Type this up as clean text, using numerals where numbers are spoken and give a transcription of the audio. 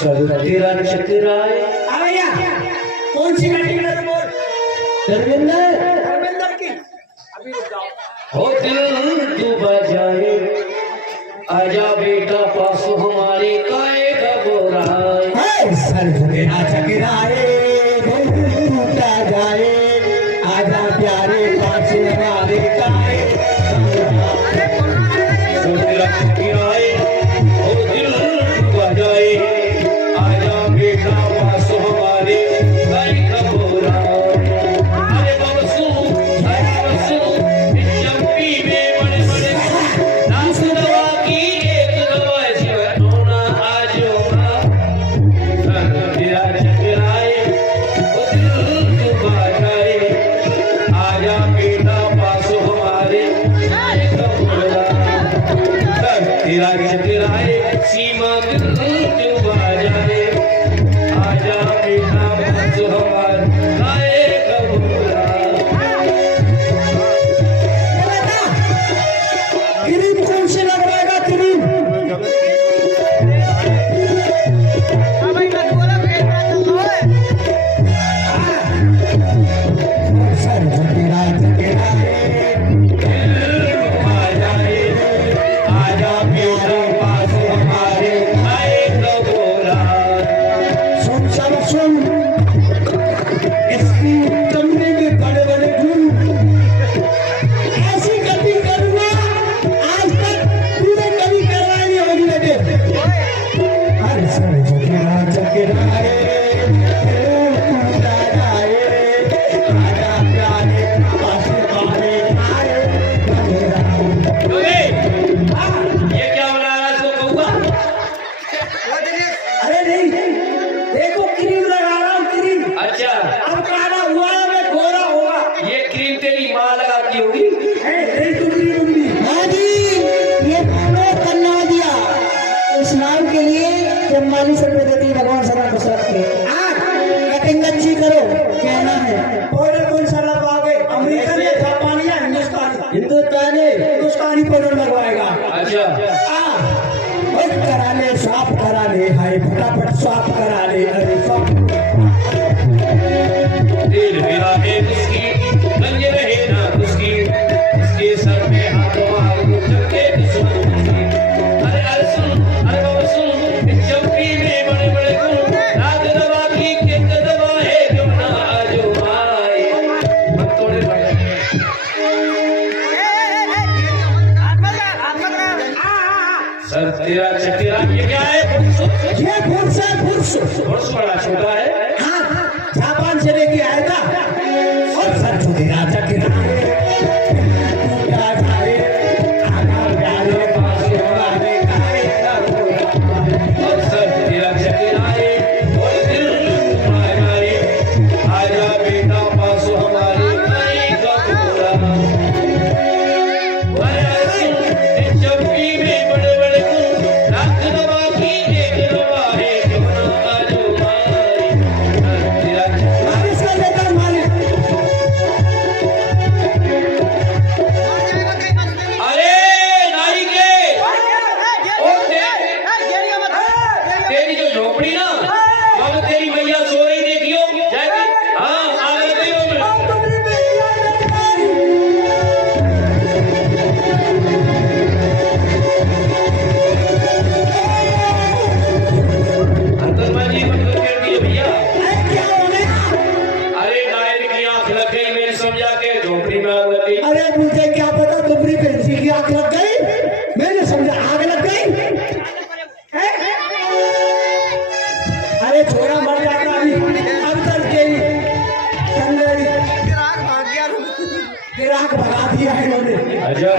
तेरा चक्राए। अरे यार कौन सी कटिंग है बोल? धर्मेंद्र धर्मेंद्र की अभी रुक जाओ। हो दिल डूबा जाए, आजा बेटा पास हमारे काए घबराए। सर झुकेना चकराए दिल टूटा जाए आजा प्यारे पास हमारे काए हो तेरा चक्राए, हो दिल डूबा जाए, आजा बेटा पास हमारे काए घबराए। अरे बबसू, अरे बबसू, इस चंपी में बड़े बड़े नास दवा की एक दवा है होना आज होगा। तेरा चक्राए, हो दिल डूबा जाए, आजा बेटा पास हमारे काए घबराए। तेरा चक्राए, सीमा दिल डूबा जाए, आजा बेटा पास हमारे काए घबराए। क्रीम कौन सी लगवाएगा क्रीम? सर झुकेना चकराए आजा बेटा पास हमारे काए घबराए। सुन सब सुन इसकी चमड़े में बड़े बड़े गुण ऐसी गति करूंगा आज तक पूरे कभी करवाए नहीं होगी बेटे। अरे सर झुकेना चकराए दिल टूटा जाए आजा प्यारे पास हमारे काए ओए, ये क्या बना रहा है इसको कहूँगा? अरे नहीं देखो क्रीम लगा रहा हूँ क्रीम। अच्छा, अब काला हुआ है मैं गोरा होगा। ये क्रीम तेरी माँ लगाती होगी। नहीं टुकड़ी टुकड़ी हाँ जी, ये पूरा करना दिया इस्लाम के लिए जब मालिश रुपए देती है भगवान सदा खुश रखे। कटिंग अच्छी करो कहना है। पाउडर कौन सा लगवाओगे? अमेरिकन या जापानी या हिंदुस्तानी? हिंदुस्तानी हिंदुस्तानी पाउडर लगवाएगा। अच्छा, बस करा ले साफ करा ले हाय फटाफट साफ करा ले। अरे साफ दिल मेरा है उसकी, गंज रहे ना उसकी, इसके सर पे हाथों हाथ चलके दुश्मन उसकी। अरे अरे सुन, अरे बाबा सुन, इस चंपी में बड़े बड़े गुण, राज दवा की किक दवा है क्यों ना आजमाए। मत तोड़े भाई। सर तेरा चक्रा ये क्या है? ये फुर्स है फुर्स। बहुत बड़ा छोटा है। जापान से लेके आया था और सर झुकेना चकराए टूटा जाए आजा प्यारे पास हमारे काए घबराए। और सर तेरा चक्राए, और दिल डूबा जाए, आजा बेटा पास हमारे काए घबराए। अरे सुन, इस चंपी में बड़े बड़े गुण, लाख दवा की एक दवा है क्यों ना आजमाए। तेरा मालिश कर देता हूँ, मालिश। अरे नाई के, ओ तेरी जो झोपड़ी ना, वहाँ तेरी मैया सो रही देखियो जाके। हाँ आ गई हो मैं। अंतर्मंजी बंद कर दिए भैया। क्या हो गया? अरे नायक की आंख लग गई, मैंने समझा के झोपड़ी में आग लग गई। अरे मुझे क्या पता तुमरी पेंसी की आग लग गई। मैंने समझा आग लग गई। हैं? अरे छोरा मर जाता अभी अब तक गई ग्राहक भगा दिया है इन्होंने। अच्छा।